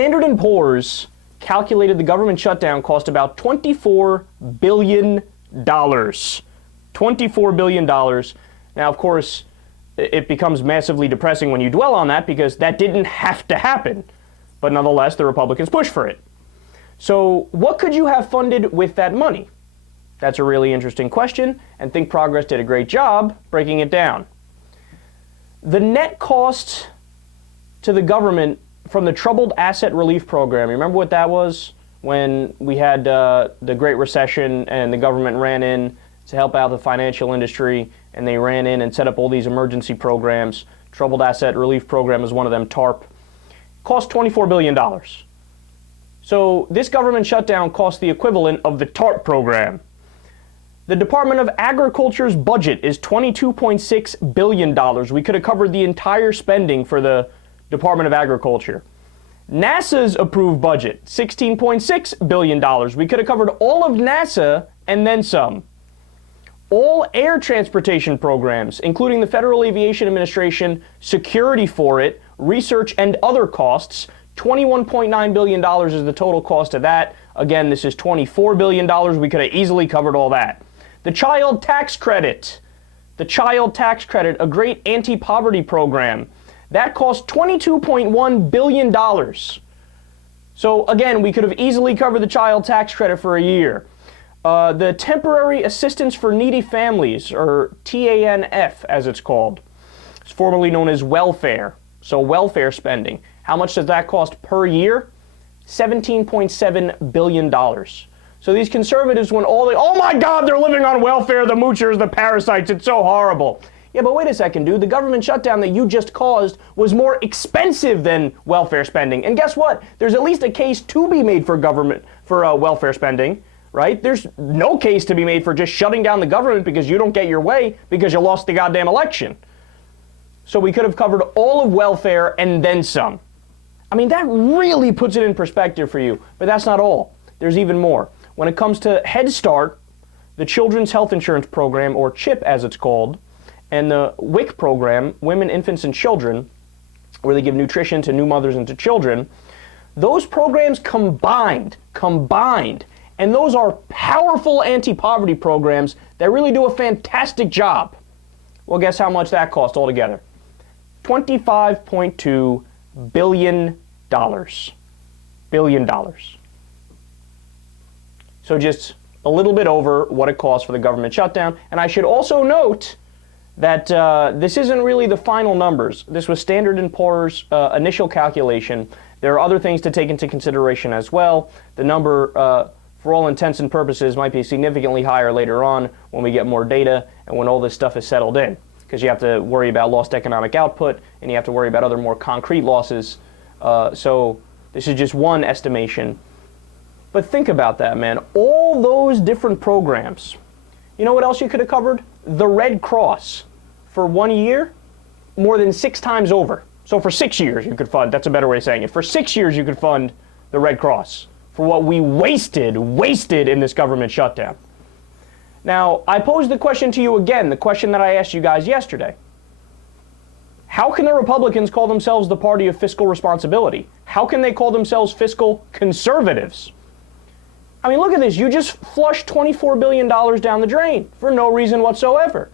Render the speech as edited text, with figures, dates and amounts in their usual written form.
Standard & Poor's calculated the government shutdown cost about $24 billion. $24 billion. Now, of course, it becomes massively depressing when you dwell on that because that didn't have to happen. But nonetheless, the Republicans pushed for it. So what could you have funded with that money? That's a really interesting question, and Think Progress did a great job breaking it down. The net cost to the government from the Troubled Asset Relief Program, you remember what that was? When we had the Great Recession and the government ran in to help out the financial industry, and they ran in and set up all these emergency programs. Troubled Asset Relief Program is one of them, TARP. Cost $24 billion. So this government shutdown cost the equivalent of the TARP program. The Department of Agriculture's budget is $22.6 billion. We could have covered the entire spending for the Department of Agriculture. NASA's approved budget, $16.6 billion. We could have covered all of NASA and then some. All air transportation programs, including the Federal Aviation Administration, security for it, research, and other costs, $21.9 billion is the total cost of that. Again, this is $24 billion. We could have easily covered all that. The child tax credit, a great anti-poverty program, that cost $22.1 billion. So again, we could have easily covered the child tax credit for a year. The Temporary Assistance for Needy Families, or TANF as it's called. It's formerly known as welfare. So welfare spending. How much does that cost per year? $17.7 billion. So these conservatives went oh my God, they're living on welfare, the moochers, the parasites, it's so horrible. Yeah, but wait a second, dude. The government shutdown that you just caused was more expensive than welfare spending. And guess what? There's at least a case to be made for welfare spending, right? There's no case to be made for just shutting down the government because you don't get your way because you lost the goddamn election. So we could have covered all of welfare and then some. I mean, that really puts it in perspective for you. But that's not all. There's even more. When it comes to Head Start, the Children's Health Insurance Program, or CHIP as it's called, and the WIC program, Women, Infants, and Children, where they give nutrition to new mothers and to children, those programs combined, and those are powerful anti-poverty programs that really do a fantastic job. Well, guess how much that cost altogether? $25.2 billion. So just a little bit over what it costs for the government shutdown. And I should also note that this isn't really the final numbers. This was Standard & Poor's initial calculation. There are other things to take into consideration as well. The number, for all intents and purposes, might be significantly higher later on when we get more data and when all this stuff is settled in. Because you have to worry about lost economic output and you have to worry about other more concrete losses. So this is just one estimation. But think about that, man. All those different programs. You know what else you could have covered? The Red Cross. For 1 year, more than 6 times over. So for 6 years you could fund, that's a better way of saying it. For 6 years you could fund the Red Cross for what we wasted in this government shutdown. Now, I pose the question to you again, the question that I asked you guys yesterday. How can the Republicans call themselves the party of fiscal responsibility? How can they call themselves fiscal conservatives? I mean, look at this. You just flushed $24 billion down the drain for no reason whatsoever.